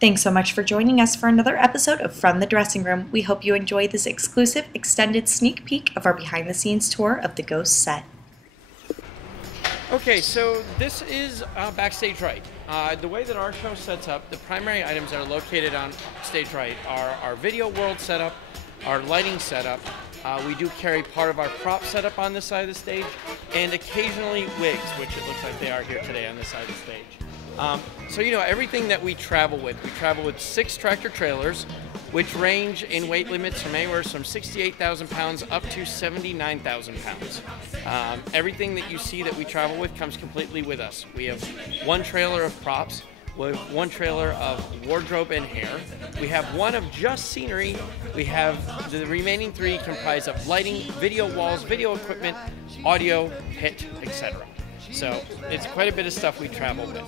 Thanks so much for joining us for another episode of From the Dressing Room. We hope you enjoy this exclusive extended sneak peek of our behind-the-scenes tour of the Ghost set. Okay, so this is backstage right. The way that our show sets up, the primary items that are located on stage right are our video world setup, our lighting setup. We do carry part of our prop setup on this side of the stage, and occasionally wigs, which it looks like they are here today on this side of the stage. So you know, everything that we travel with 6 tractor trailers, which range in weight limits from anywhere from 68,000 pounds up to 79,000 pounds. Everything that you see that we travel with comes completely with us. We have 1 trailer of props, we have 1 trailer of wardrobe and hair, we have 1 of just scenery, we have the remaining 3 comprised of lighting, video walls, video equipment, audio, pit, etc. So it's quite a bit of stuff we travel with.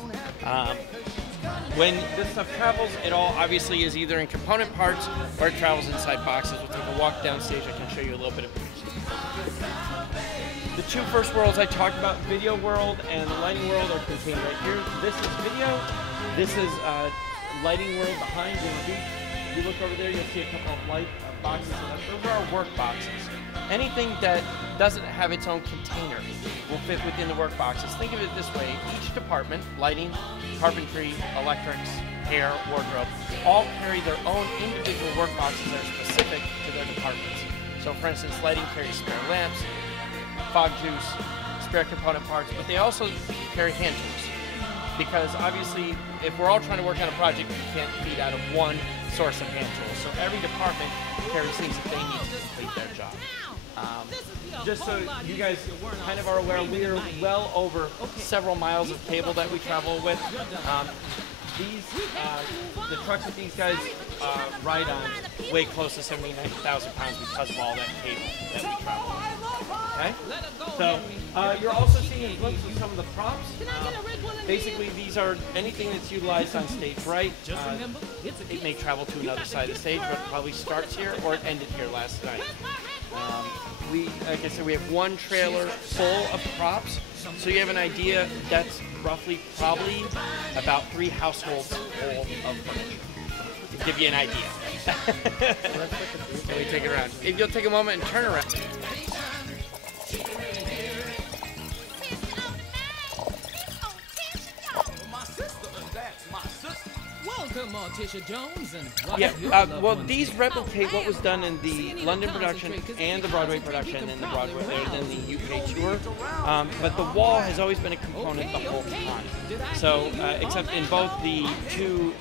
When this stuff travels, it all obviously is either in component parts or it travels inside boxes. We'll take a walk downstage. I can show you a little bit of it. The 2 first worlds I talked about, video world and the lighting world, are contained right here. This is video. This is lighting world behind in the booth. If you look over there, you'll see a couple of light boxes. Those are our work boxes. Anything that doesn't have its own container will fit within the work boxes. Think of it this way: each department, lighting, carpentry, electrics, hair, wardrobe, all carry their own individual work boxes that are specific to their departments. So for instance, lighting carries spare lamps, fog juice, spare component parts, but they also carry hand tools. Because obviously, if we're all trying to work on a project, we can't feed out of one source of hand tools. So every department carries things that they need to complete their job. Just so you guys kind of are aware, we are well over several miles of cable that we travel with. The trucks that these guys ride on weigh close to 79,000 pounds because of all that cable that we travel with. Okay? So you're also seeing a glimpse of some of the props. Basically, these are anything that's utilized on stage right. It may travel to another side of the stage, but it probably starts here or it ended here last night. Like I said, we have 1 trailer full of props, so you have an idea. That's roughly probably about 3 households full of furniture, to give you an idea. Let me take it around. If you'll take a moment and turn around. Well, these replicate what was done in the London production and the Broadway production and the UK tour. But the wall has always been a component the whole time. So, except in both the 2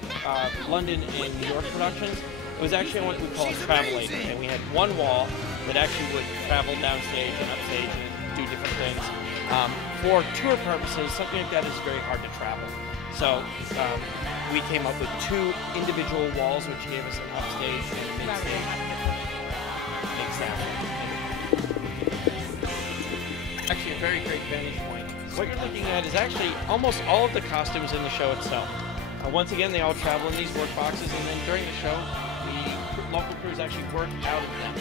London and New York productions, it was actually what we call a travelator, and we had 1 wall that actually would travel downstage and upstage and do different things. For tour purposes, something like that is very hard to travel. So we came up with 2 individual walls, which gave us an upstage and a midstage. Exactly. Actually, a very great vantage point. What you're looking at is actually almost all of the costumes in the show itself. Once again, they all travel in these work boxes, and then during the show, the local crews actually work out of them.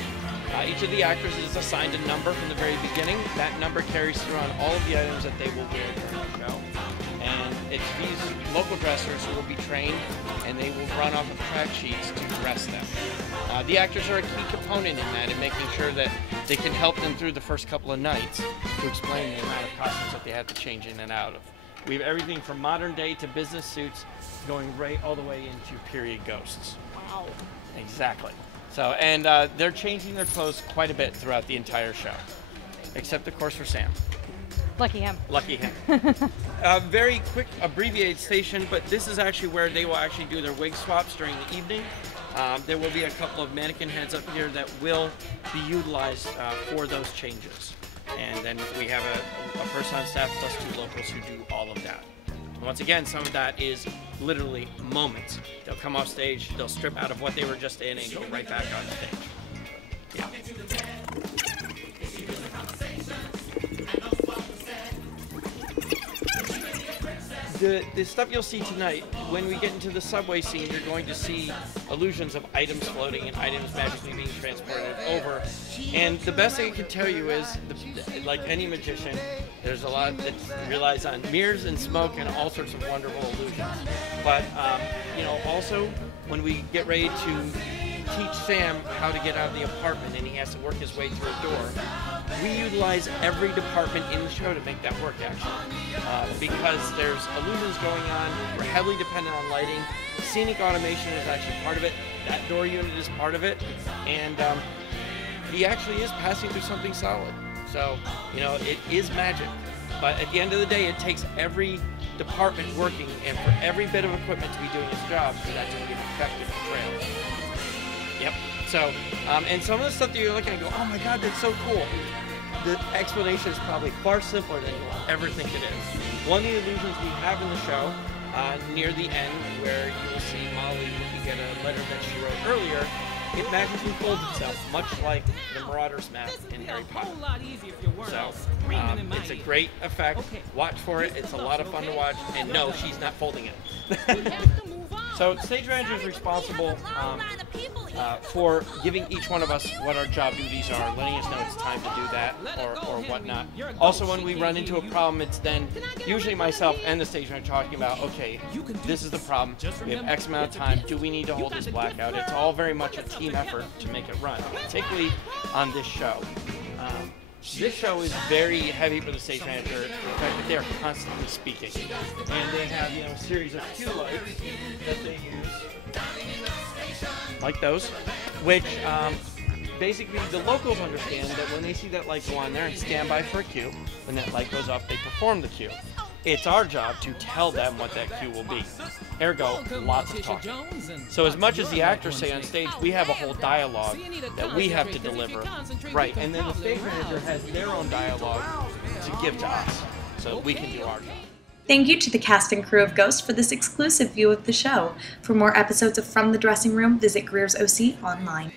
Each of the actors is assigned a number from the very beginning. That number carries through on all of the items that they will wear during the show. And it's these local dressers who will be trained, and they will run off of track sheets to dress them. The actors are a key component in that, in making sure that they can help them through the first couple of nights to explain the amount of costumes that they have to change in and out of. We have everything from modern day to business suits, going right all the way into period ghosts. Wow. Exactly. So, and they're changing their clothes quite a bit throughout the entire show, except of course for Sam. Lucky him. Lucky him. Very quick abbreviated station, but this is actually where they will actually do their wig swaps during the evening. There will be a couple of mannequin heads up here that will be utilized for those changes. And then we have a person on staff plus 2 locals who do all of that. Once again, some of that is literally moments. They'll come off stage, they'll strip out of what they were just in and go right back on stage. Yeah. The stuff you'll see tonight, when we get into the subway scene, you're going to see illusions of items floating and items magically being transported over. And the best thing I can tell you is, like any magician, There's a lot that relies on mirrors and smoke and all sorts of wonderful illusions. But also when we get ready to teach Sam how to get out of the apartment and he has to work his way through a door, we utilize every department in the show to make that work actually. Because there's illusions going on, we're heavily dependent on lighting, scenic automation is actually part of it, that door unit is part of it, and he actually is passing through something solid. So, it is magic. But at the end of the day, it takes every department working and for every bit of equipment to be doing its job for that to be an effective portrayal. Yep. So, and some of the stuff that you're looking at go, oh my God, that's so cool. The explanation is probably far simpler than you'll ever think it is. One of the illusions we have in the show, near the end, where you will see Molly looking at a letter that she wrote earlier, it magically folds itself, much like the Marauder's map in Harry Potter. So, it's a great effect. Watch for it. It's a lot of fun to watch. And no, she's not folding it. So, stage manager is responsible for giving each one of us what our job duties are, letting us know it's time to do that or whatnot. Also, when we run into a problem, it's then usually myself and the stage manager talking about, okay, this is the problem. We have X amount of time. Do we need to hold this blackout? It's all very much a team effort to make it run, particularly on this show. This show is very heavy for the stage manager, the fact that they are constantly speaking. And they have, a series of cue lights that they use, like those, which basically the locals understand that when they see that light go on there and stand by for a cue, when that light goes off, they perform the cue. It's our job to tell them what that cue will be. Ergo, lots of talking. So as much as the actors say on stage, we have a whole dialogue that we have to deliver. Right, and then the stage manager has their own dialogue to give to us so that we can do our job. Thank you to the cast and crew of Ghost for this exclusive view of the show. For more episodes of From the Dressing Room, visit Greer's OC online.